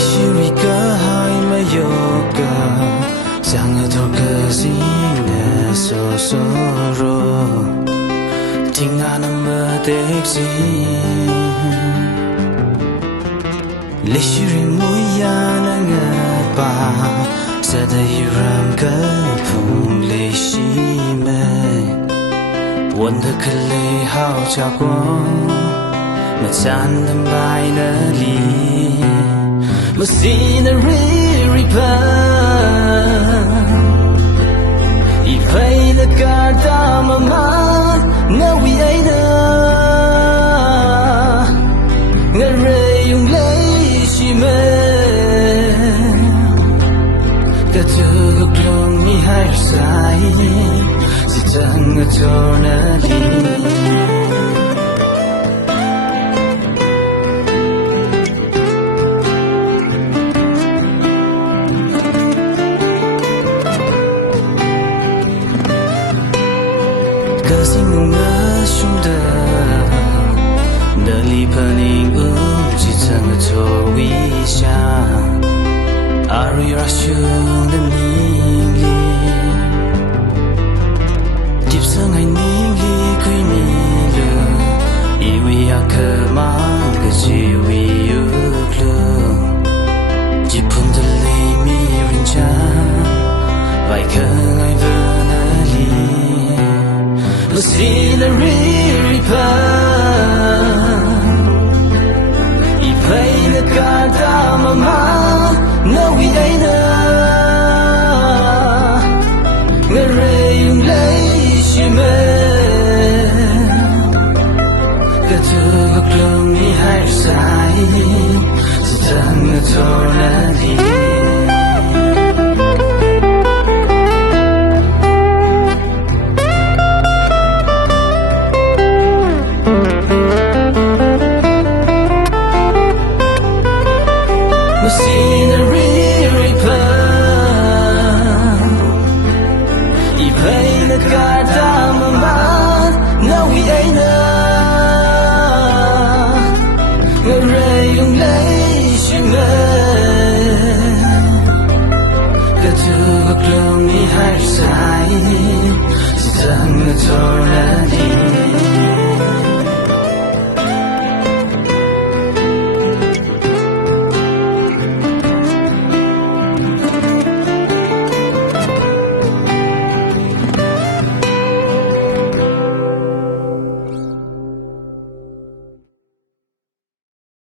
Lishirika hai mayoka Sanga toka zine so soro Tinga nama teksi Lishiri muya na ngapa Sada yuram ka phung lishime Wanda kale hao cha kwa Mà chan đâm bài nở li Mà xin nở rì pa I pay the card ta mà Nở vi ấy nở Ngờ rê yung lấy chi mê Cả thư gốc lòng ni hai sai Chỉ chẳng ngờ cho nở li Kasing ngơ sung da Dali paning chỉ chẳng cho vi xa Ari ra sung da ning li Dip sang ai ning li kui mi le Iwi a ke mang ke ji wi yuk le Jipun da li mi rin cha Vai ke ngai vơ na li Sina ripa I pay the kata mama No we ain't Ngare yung lay shime Katu gok long ni hai sai Sitang na torna di